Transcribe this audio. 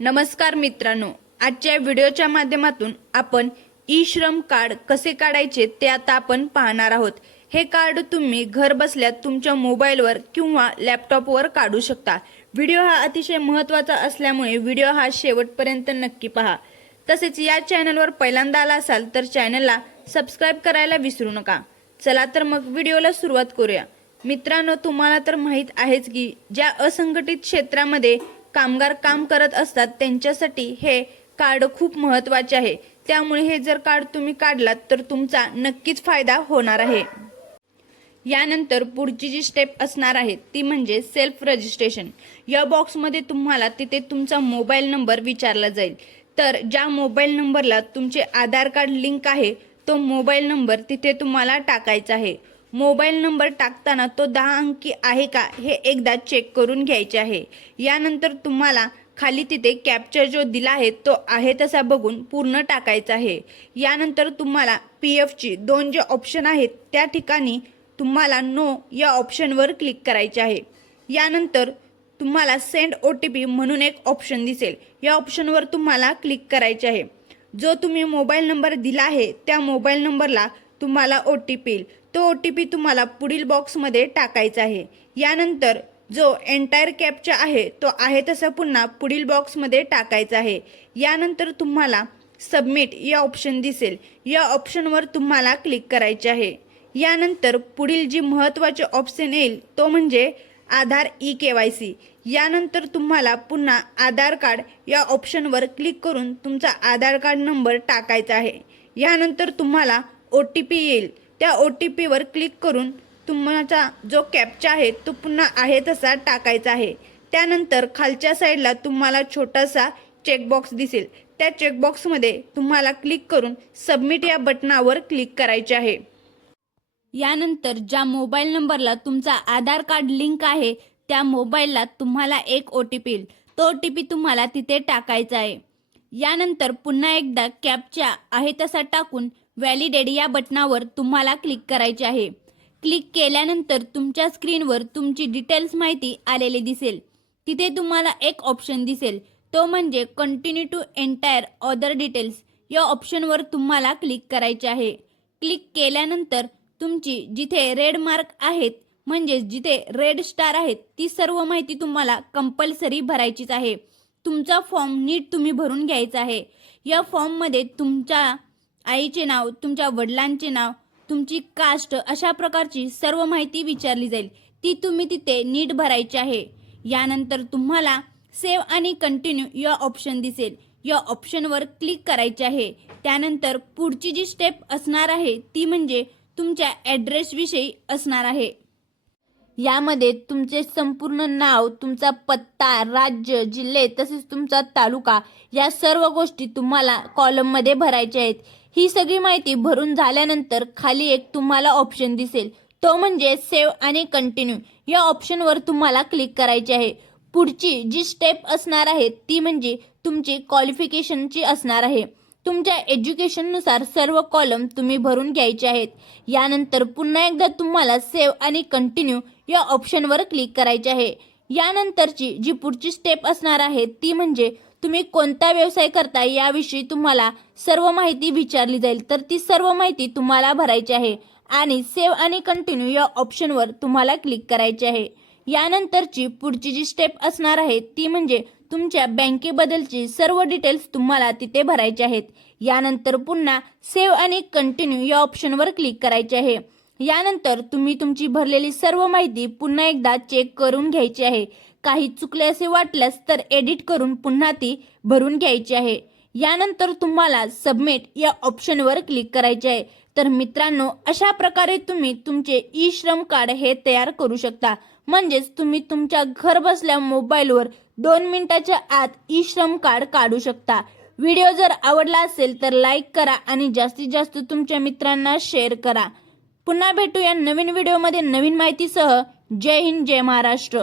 नमस्कार मित्रांनो आजच्या व्हिडिओच्या माध्यमातून आपण ई श्रम कार्ड कसे काढायचे ते आता आपण पाहणार आहोत. हे कार्ड तुम्ही घर बसल्या तुमच्या मोबाईलवर किंवा लॅपटॉपवर काढू शकता. व्हिडिओ हा अतिशय महत्त्वाचा असल्यामुळे व्हिडिओ हा शेवटपर्यंत नक्की पहा. तसेच या चॅनलवर पहिल्यांदा आला असाल तर चॅनलला सबस्क्राईब करायला विसरू नका. चला तर मग व्हिडिओला सुरुवात करूया. मित्रांनो तुम्हाला तर माहीत आहेच की ज्या असंघटित क्षेत्रामध्ये कामगार काम करत असतात त्यांच्यासाठी हे कार्ड खूप महत्त्वाचे आहे. त्यामुळे हे जर कार्ड तुम्ही काढलात तर तुमचा नक्कीच फायदा होणार आहे. यानंतर पुढची जी स्टेप असणार आहे ती म्हणजे सेल्फ रजिस्ट्रेशन या बॉक्समध्ये तुम्हाला तिथे तुमचा मोबाईल नंबर विचारला जाईल. तर ज्या मोबाईल नंबरला तुमचे आधार कार्ड लिंक आहे तो मोबाईल नंबर तिथे तुम्हाला टाकायचा आहे. मोबाईल नंबर टाकताना तो दहा अंकी आहे का हे एकदा चेक करून घ्यायचे आहे. यानंतर तुम्हाला खाली तिथे कॅप्चर जो दिला आहे तो आहे तसा बघून पूर्ण टाकायचा आहे. यानंतर तुम्हाला पी एफची दोन जे ऑप्शन आहेत त्या ठिकाणी तुम्हाला नो या ऑप्शनवर क्लिक करायचे आहे. यानंतर तुम्हाला सेंड ओ टी पी म्हणून एक ऑप्शन दिसेल. या ऑप्शनवर तुम्हाला क्लिक करायचे आहे. जो तुम्ही मोबाईल नंबर दिला आहे त्या मोबाईल नंबरला तुम्हाला ओ टी पी येईल. तो ओ टी पी तुम्हाला पुढील बॉक्समध्ये टाकायचा आहे. यानंतर जो एंटायर कॅपचा आहे तो आहे तसा पुन्हा पुढील बॉक्समध्ये टाकायचा आहे. यानंतर तुम्हाला सबमिट या ऑप्शन दिसेल. या ऑप्शनवर तुम्हाला क्लिक करायचे आहे. यानंतर पुढील जी महत्त्वाचे ऑप्शन येईल तो म्हणजे Aadhaar E K Y C यानंतर तुम्हाला पुन्हा आधार कार्ड या ऑप्शनवर क्लिक करून तुमचा आधार कार्ड नंबर टाकायचा आहे. यानंतर तुम्हाला ओ टी पी येईल. त्या ओ टी पीवर क्लिक करून तुमचा जो कॅपचा आहे तो पुन्हा आहे तसा टाकायचा आहे. त्यानंतर खालच्या साईडला तुम्हाला छोटासा चेकबॉक्स दिसेल. त्या चेकबॉक्समध्ये तुम्हाला क्लिक करून सबमिट या बटनावर क्लिक करायचे आहे. यानंतर ज्या मोबाईल नंबरला तुमचा आधार कार्ड लिंक आहे त्या मोबाईलला तुम्हाला एक ओ टी पी येईल. तो ओ टी पी तुम्हाला तिथे टाकायचा आहे. यानंतर पुन्हा एकदा कॅपच्या आहे तसा टाकून व्हॅलिडेड या बटनावर तुम्हाला क्लिक करायचे आहे. क्लिक केल्यानंतर तुमच्या स्क्रीनवर तुमची डिटेल्स माहिती आलेली दिसेल. तिथे तुम्हाला एक ऑप्शन दिसेल. तो म्हणजे continue to entire other details या ऑप्शनवर तुम्हाला क्लिक करायचे आहे. क्लिक केल्यानंतर तुमची जिथे रेड मार्क आहेत म्हणजेच जिथे रेड स्टार आहेत ती सर्व माहिती तुम्हाला कंपल्सरी भरायचीच आहे. तुमचा फॉर्म नीट तुम्ही भरून घ्यायचा आहे. या फॉर्ममध्ये तुमच्या आईचे नाव तुमच्या वडिलांचे नाव तुमची कास्ट अशा प्रकारची सर्व माहिती विचारली जाईल. ती तुम्ही तिथे नीट भरायची आहे. यानंतर तुम्हाला सेव्ह आणि कंटिन्यू या ऑप्शन दिसेल. या ऑप्शनवर क्लिक करायचे आहे. त्यानंतर पुढची जी स्टेप असणार आहे ती म्हणजे तुमच्या ॲड्रेसविषयी असणार आहे. यामध्ये तुमचे संपूर्ण नाव तुमचा पत्ता राज्य जिल्हे तसेच तुमचा तालुका या सर्व गोष्टी तुम्हाला कॉलममध्ये भरायच्या आहेत. ही सगळी माहिती भरून झाल्यानंतर खाली एक तुम्हाला ऑप्शन दिसेल. तो म्हणजे सेव्ह आणि कंटिन्यू या ऑप्शनवर तुम्हाला क्लिक करायचे आहे. पुढची जी स्टेप असणार आहे ती म्हणजे तुमची क्वालिफिकेशनची असणार आहे. तुमच्या एज्युकेशननुसार सर्व कॉलम तुम्ही भरून घ्यायचे आहेत. यानंतर पुन्हा एकदा तुम्हाला सेव्ह आणि कंटिन्यू या ऑप्शनवर क्लिक करायचे आहे. यानंतरची जी पुढची स्टेप असणार आहे ती म्हणजे तुम्ही कोणता व्यवसाय करता याविषयी तुम्हाला सर्व माहिती विचारली जाईल. तर ती सर्व माहिती तुम्हाला भरायची आहे आणि सेव्ह आणि कंटिन्यू या ऑप्शनवर तुम्हाला क्लिक करायचे आहे. यानंतरची पुढची जी स्टेप असणार आहे ती म्हणजे तुमच्या बँकेबद्दलची सर्व डिटेल्स तुम्हाला तिथे भरायचे आहेत. यानंतर पुन्हा सेव्ह आणि कंटिन्यू या ऑप्शनवर क्लिक करायचे आहे. यानंतर तुम्ही तुमची भरलेली सर्व माहिती पुन्हा एकदा चेक करून घ्यायची आहे. काही चुकले असे वाटल्यास तर एडिट करून पुन्हा ती भरून घ्यायची आहे. यानंतर तुम्हाला सबमिट या ऑप्शनवर क्लिक करायचे आहे. तर मित्रांनो अशा प्रकारे तुम्ही तुमचे ई श्रम कार्ड हे तयार करू शकता. म्हणजेच तुम्ही तुमच्या घर बसल्या मोबाईलवर दोन मिनिटाच्या आत ई श्रम कार्ड काढू शकता. व्हिडिओ जर आवडला असेल तर लाईक करा आणि जास्तीत जास्त तुमच्या मित्रांना शेअर करा. पुन्हा भेटूया नवीन व्हिडिओमध्ये नवीन माहितीसह. जय हिंद जय महाराष्ट्र.